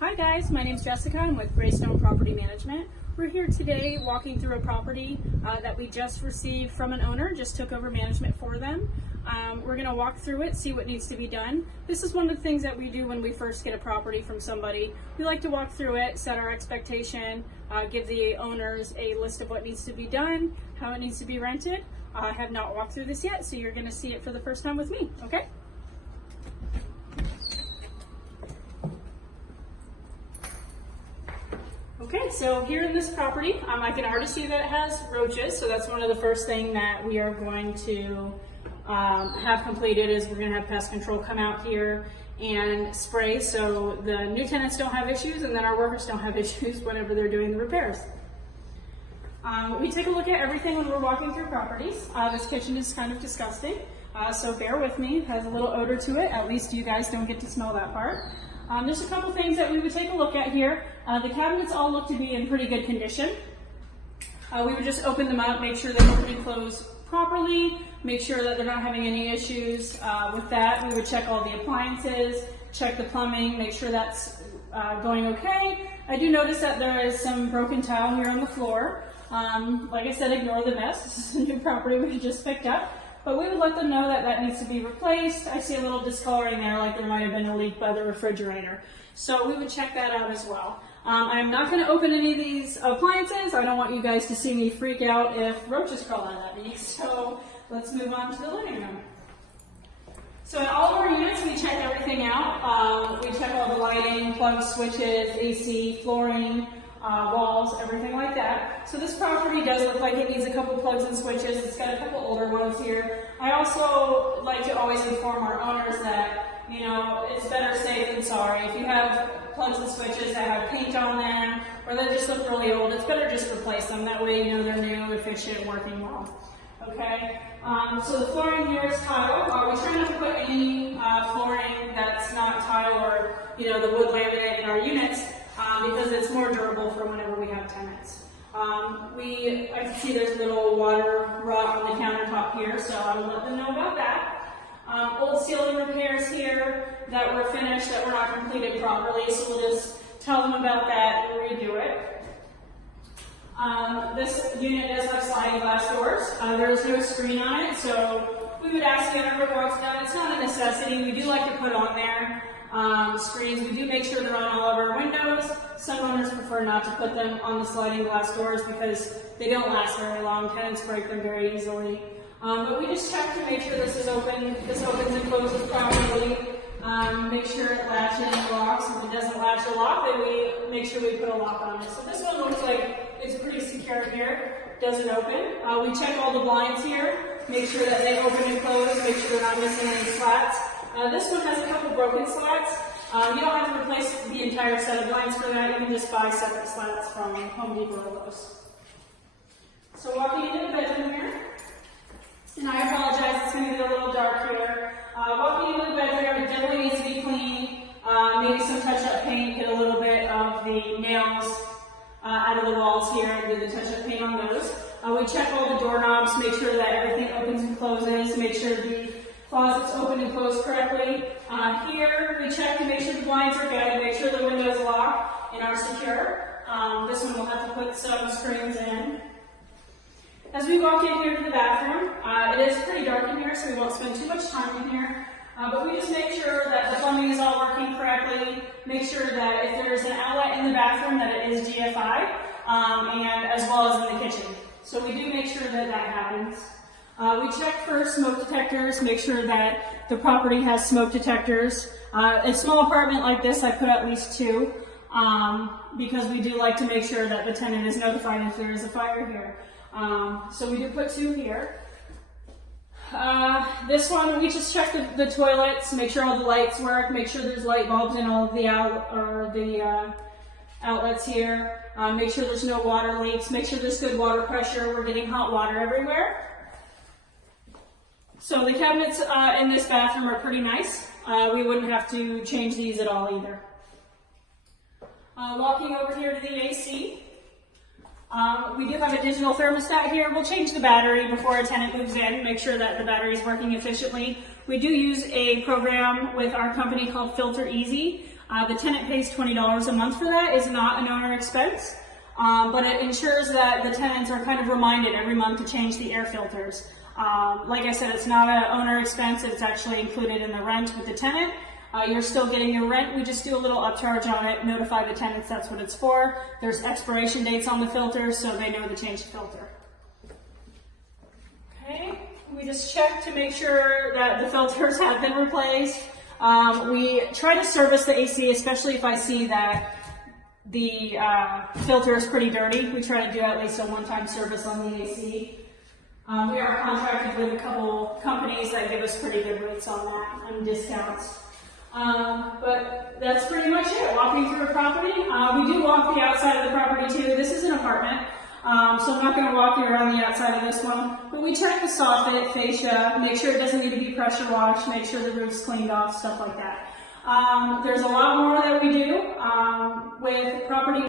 Hi guys, my name is Jessica. I'm with Graystone Property Management. We're here today walking through a property that we just received from an owner, just took over management for them. We're going to walk through it, see what needs to be done. This is one of the things that we do when we first get a property from somebody. We like to walk through it, set our expectation, give the owners a list of what needs to be done, how it needs to be rented. I have not walked through this yet, so you're going to see it for the first time with me, okay? Okay, so here in this property, I can already see that it has roaches, so that's one of the first thing that we are going to have completed is we're going to have pest control come out here and spray so the new tenants don't have issues and then our workers don't have issues whenever they're doing the repairs. We take a look at everything when we're walking through properties. This kitchen is kind of disgusting, so bear with me. It has a little odor to it. At least you guys don't get to smell that part. There's a couple things that we would take a look at here. The cabinets all look to be in pretty good condition. We would just open them up, make sure they open and close properly, make sure that they're not having any issues with that. We would check all the appliances, check the plumbing, make sure that's going okay. I do notice that there is some broken tile here on the floor. Like I said, ignore the mess. This is a new property we just picked up. But we would let them know that that needs to be replaced. I see a little discoloring there, like there might have been a leak by the refrigerator. So we would check that out as well. I'm not going to open any of these appliances. I don't want you guys to see me freak out if roaches crawl out at me. So let's move on to the living room. So in all of our units, we check everything out. We check all the lighting, plugs, switches, AC, flooring, walls, everything like that. So this property does look like it needs a couple plugs and switches. It's got a couple older ones here. I also like to always inform our owners that, you know, it's better safe than sorry. If you have plugs and switches that have paint on them or they just look really old, it's better just replace them. That way you know they're new, efficient, working well. Okay, so the flooring here is tile. We try not to put any flooring that's not tile or, you know, the wood laminate in our units. Because it's more durable for whenever we have tenants. I can see there's a little water rot on the countertop here, so I will let them know about that. Old ceiling repairs here that were finished that were not completed properly, so we'll just tell them about that and redo it. This unit does have sliding glass doors. There is no screen on it, so we would ask the owner to walk down. It's not a necessity. We do like to put on there. Screens, we do make sure they're on all of our windows. Some owners prefer not to put them on the sliding glass doors because they don't last very long. Tenants break them very easily. But we just check to make sure this is open. This opens and closes properly. Make sure it latches and locks. If it doesn't latch or lock, then we make sure we put a lock on it. So this one looks like it's pretty secure here. Doesn't open. We check all the blinds here. Make sure that they open and close. Make sure they're not missing any slats. This one has a couple broken slats. You don't have to replace the entire set of blinds for that. You can just buy separate slats from Home Depot or Lowe's. So walking into the bedroom here, and I apologize, it's going to get a little dark here. Walking into the bedroom, it definitely needs to be clean. Maybe some touch-up paint, get a little bit of the nails out of the walls here and do the touch-up paint on those. We check all the doorknobs, make sure that everything opens and closes, make sure the closets open and close correctly. Here, we check to make sure the blinds are good, make sure the windows lock and are secure. This one we'll have to put some screens in. As we walk in here to the bathroom, it is pretty dark in here, so we won't spend too much time in here. But we just make sure that the plumbing is all working correctly, make sure that if there's an outlet in the bathroom that it is GFI, and as well as in the kitchen. So we do make sure that that happens. We check for smoke detectors, make sure that the property has smoke detectors. A small apartment like this, I put at least 2, because we do like to make sure that the tenant is notified if there is a fire here. So we do put 2 here. This one, we just check the toilets, make sure all the lights work, make sure there's light bulbs in all of the outlets here. Make sure there's no water leaks, make sure there's good water pressure. We're getting hot water everywhere. So the cabinets in this bathroom are pretty nice. We wouldn't have to change these at all either. Walking over here to the AC. We do have a digital thermostat here. We'll change the battery before a tenant moves in, make sure that the battery is working efficiently. We do use a program with our company called Filter Easy. The tenant pays $20 a month for that. It's not an owner expense, but it ensures that the tenants are kind of reminded every month to change the air filters. Like I said, it's not an owner expense. It's actually included in the rent with the tenant. You're still getting your rent. We just do a little upcharge on it, notify the tenants that's what it's for. There's expiration dates on the filters, so they know to change the filter. Okay, we just check to make sure that the filters have been replaced. We try to service the AC, especially if I see that the filter is pretty dirty. We try to do at least a one-time service on the AC. We are contracted with a couple companies that give us pretty good rates on that and discounts. But that's pretty much it, walking through a property. We do walk the outside of the property too. This is an apartment, so I'm not going to walk you around the outside of this one. But we check the soffit, fascia, make sure it doesn't need to be pressure washed, make sure the roof's cleaned off, stuff like that. There's a lot more that we do with property